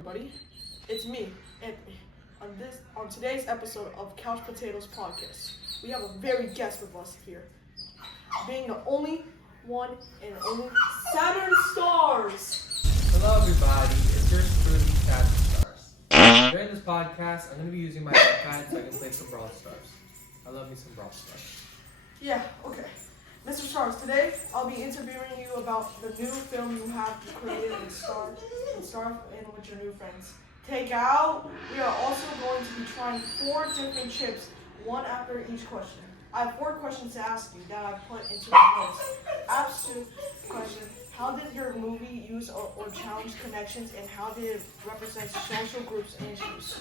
Everybody, it's me, Anthony. On today's episode of Couch Potatoes Podcast, we have a very guest with us here, being the only one and only Saturn Stars. Hello everybody, it's yours truly, Saturn Stars. During this podcast, I'm going to be using my iPad so I can play some Brawl Stars. I love me some Brawl Stars. Yeah, okay. Mr. Stars, today I'll be interviewing you about the new film you have created and star in with your new friends. Take out. We are also going to be trying 4 different chips, one after each question. I have 4 questions to ask you that I've put into my notes. Ask you question: how did your movie use or challenge connections, and how did it represent social groups and issues?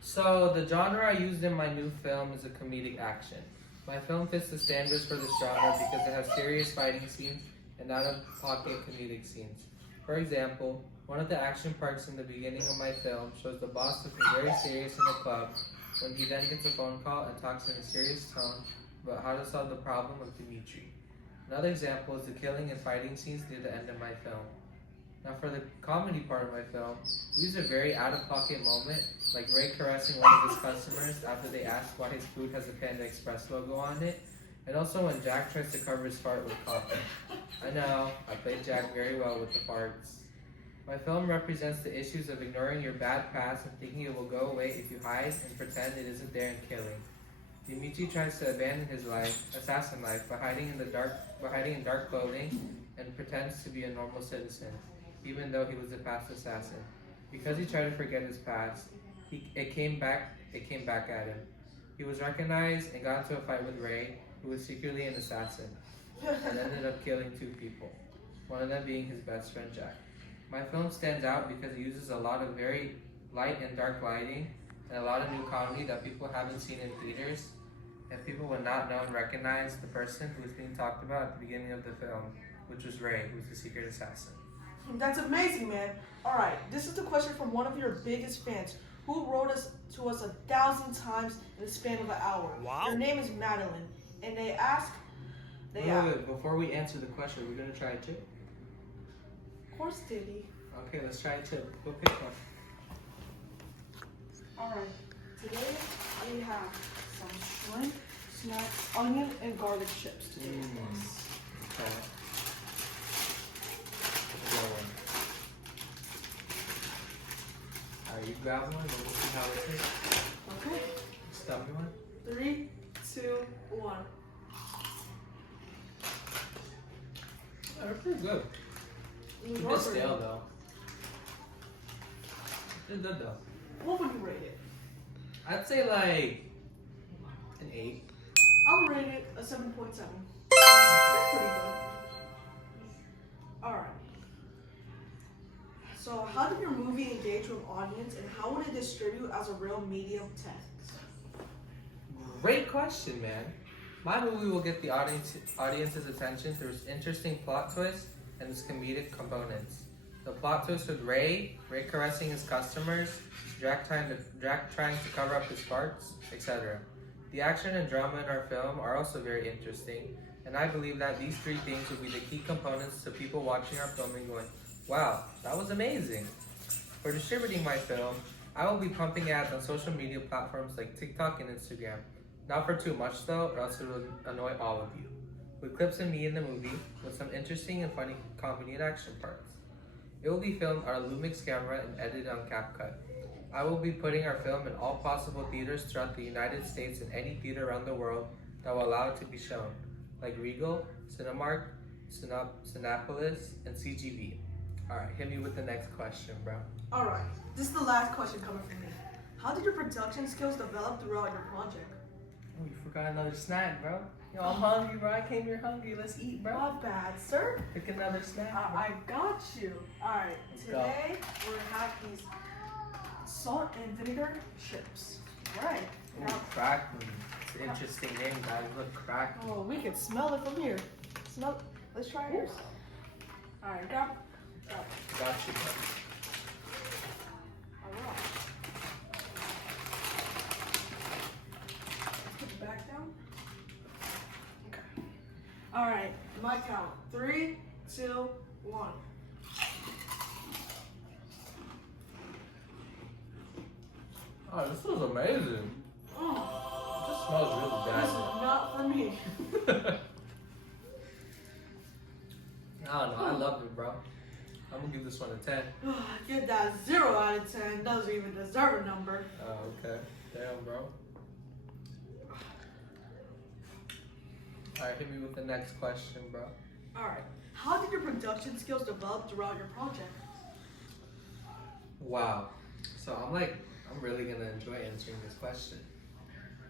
So, the genre I used in my new film is a comedic action. My film fits the standards for this genre because it has serious fighting scenes and out-of-pocket comedic scenes. For example, one of the action parts in the beginning of my film shows the boss looking very serious in the club when he then gets a phone call and talks in a serious tone about how to solve the problem with Dimitri. Another example is the killing and fighting scenes near the end of my film. Now for the comedy part of my film, we use a very out-of-pocket moment, like Ray caressing one of his customers after they ask why his food has a Panda Express logo on it, and also when Jack tries to cover his fart with coffee. I know, I played Jack very well with the farts. My film represents the issues of ignoring your bad past and thinking it will go away if you hide and pretend it isn't there and killing. Dimitri tries to abandon his assassin life, by hiding in dark clothing and pretends to be a normal citizen, even though he was a past assassin. Because he tried to forget his past, it came back at him. He was recognized and got into a fight with Ray, who was secretly an assassin, and ended up killing 2 people, one of them being his best friend Jack. My film stands out because it uses a lot of very light and dark lighting and a lot of new comedy that people haven't seen in theaters, and people would not know and recognize the person who was being talked about at the beginning of the film, which was Ray, who was the secret assassin. That's amazing, man. Alright, this is the question from one of your biggest fans who wrote to us 1,000 times in the span of an hour. Wow. Their name is Madeline, and they ask... Wait, before we answer the question, we're going to try it too? Of course, Diddy. Okay, let's try it too. Go pick one. Alright, today we have some shrimp, snacks, onion, and garlic chips to do with this. Okay. Alright, you grab one, and we'll see how it tastes. Okay. Stop me one. 3, 2, 1. Oh, they're pretty good. A bit stale though. They're good though. What would you rate it? I'd say like an 8. I'll rate it a 7.7. That's pretty good. Alright. So, how did your movie engage with audience, and how would it distribute as a real medium text? Great question, man. My movie will get the audience's attention through its interesting plot twist and its comedic components. The plot twist with Ray caressing his customers, Jack trying to cover up his farts, etc. The action and drama in our film are also very interesting, and I believe that these 3 things will be the key components to people watching our film and going, wow, that was amazing. For distributing my film, I will be pumping ads on social media platforms like TikTok and Instagram. Not for too much though, or else it will annoy all of you. With clips of me in the movie, with some interesting and funny comedy and action parts. It will be filmed on a Lumix camera and edited on CapCut. I will be putting our film in all possible theaters throughout the United States and any theater around the world that will allow it to be shown, like Regal, Cinemark, Cinepolis, and CGV. Alright, hit me with the next question, bro. Alright, this is the last question coming from me. How did your production skills develop throughout your project? Oh, you forgot another snack, bro. Yo, I'm hungry, bro. I came here hungry. Let's eat, bro. Not bad, sir. Pick another snack, bro. I got you. Alright, Let's today we're gonna have these salt and vinegar chips. Right. Ooh, crackling. It's an interesting name, guys. Look, crackling. Oh, we can smell it from here. Smell it. Let's try it. Alright, grab. Got you, bro. Alright. Put it back down. Okay. Alright, my count. 3, 2, 1. Oh, this is amazing. Mm, It just smells really this bad. is not for me. I don't know. I love it, bro. I'm gonna give this one a 10. Get that 0 out of 10. Doesn't even deserve a number. Oh, okay. Damn, bro. Alright, hit me with the next question, bro. Alright. How did your production skills develop throughout your project? Wow. So I'm really gonna enjoy answering this question.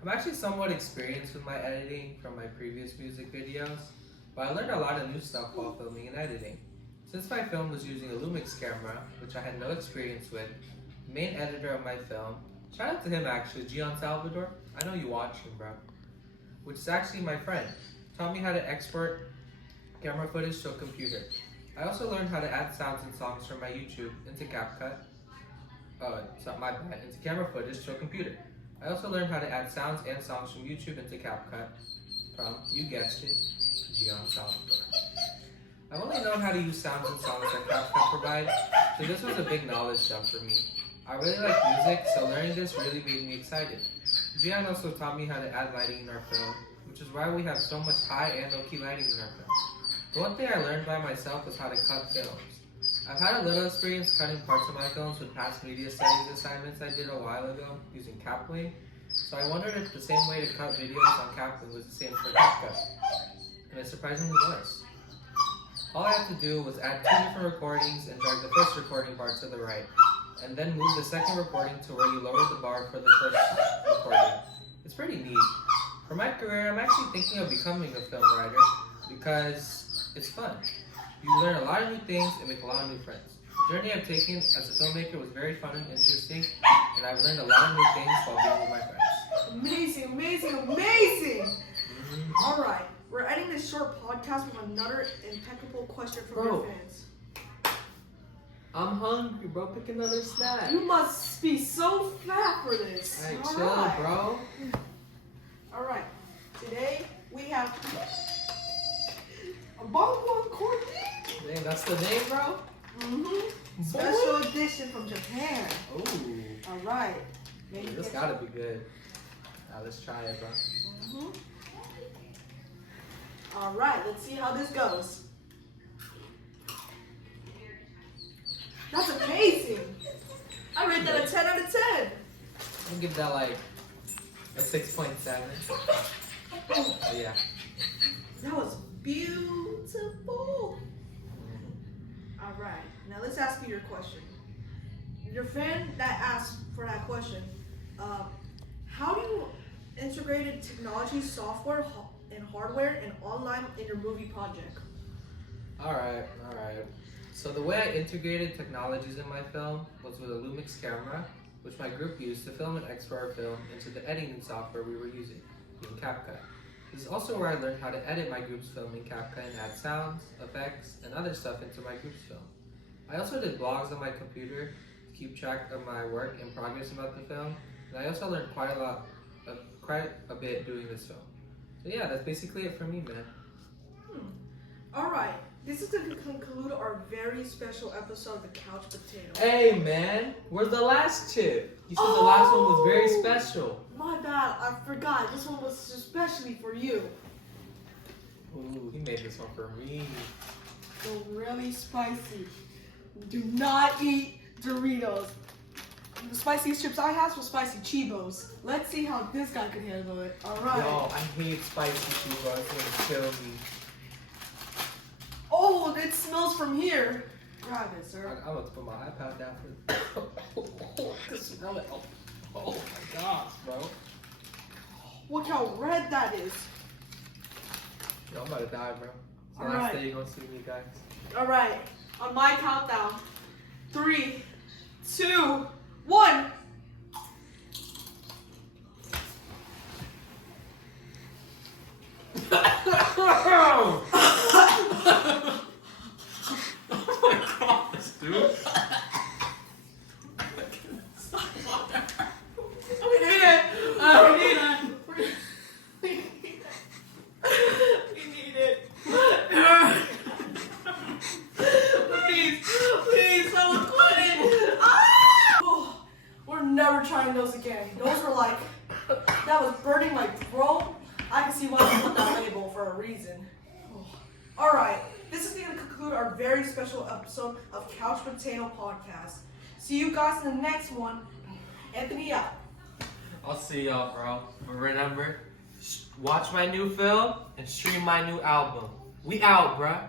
I'm actually somewhat experienced with my editing from my previous music videos, but I learned a lot of new stuff while filming and editing. Since my film was using a Lumix camera, which I had no experience with, the main editor of my film, shout out to him actually, Gian Salvador, I know you watch him, bro, which is actually my friend, taught me how to export camera footage to a computer. I also learned how to add sounds and songs from my YouTube into CapCut, into camera footage to a computer. I also learned how to add sounds and songs from YouTube into CapCut from, you guessed it, Gian Salvador. I've only known how to use sounds and songs that CapCut provide, so this was a big knowledge jump for me. I really like music, so learning this really made me excited. Gian also taught me how to add lighting in our film, which is why we have so much high and low-key lighting in our film. The one thing I learned by myself was how to cut films. I've had a little experience cutting parts of my films with past media studies assignments I did a while ago using Capwing, so I wondered if the same way to cut videos on Capwing was the same for CapCut, and it surprisingly was. All I had to do was add 2 different recordings and drag the first recording bar to the right, and then move the second recording to where you lower the bar for the first recording. It's pretty neat. For my career, I'm actually thinking of becoming a film writer because it's fun. You learn a lot of new things and make a lot of new friends. The journey I've taken as a filmmaker was very fun and interesting, and I've learned a lot of new things while being with my friends. Amazing, amazing, amazing! Alright, we're ending this short podcast with another impeccable question from your fans. I'm hungry, bro. Pick another snack. You must be so fat for this. Hey, chill, bro. Alright, today we have a bonbon corn. Dang, that's the name, bro? Mm-hmm. Special edition from Japan. Ooh. Alright. This gotta be good. Now let's try it, bro. Mm-hmm. Alright, let's see how this goes. That's amazing! I rate that a 10 out of 10. I'm gonna give that like a 6.7. Yeah. That was beautiful. Alright, now let's ask you your question. Your fan that asked for that question, how do you integrate technology, software, and hardware and online in your movie project? Alright. So the way I integrated technologies in my film was with a Lumix camera, which my group used to film and export our film into the editing software we were using CapCut. This is also where I learned how to edit my group's film in CapCut and add sounds, effects, and other stuff into my group's film. I also did blogs on my computer to keep track of my work and progress about the film, and I also learned quite a bit doing this film. So yeah, that's basically it for me, man. Alright, this is to conclude our very special episode of The Couch Potato. Hey man, where's the last chip? You said the last one was very special. My bad, I forgot. This one was especially for you. Ooh, he made this one for me. They're really spicy. Do not eat Doritos. The spiciest chips I have were spicy Chibos. Let's see how this guy can handle it. Alright. Yo, I hate spicy Chibos. It's gonna kill me. Oh, it smells from here. Grab it, sir. I'm about to put my iPad down for I can smell it. Oh my gosh, bro. Look how red that is. Yo, I'm about to die, bro. It's the All last right. day you're gonna see me, guys. Alright, on my countdown. 3, 2, 1. Oh my gosh, dude. We need it. We need it. We need it. Please, someone quit it. Ah! Oh, we're never trying those again. very special episode of Couch Potato Podcast. See you guys in the next one. Anthony out. I'll see y'all, bro. But remember, watch my new film and stream my new album. We out, bruh.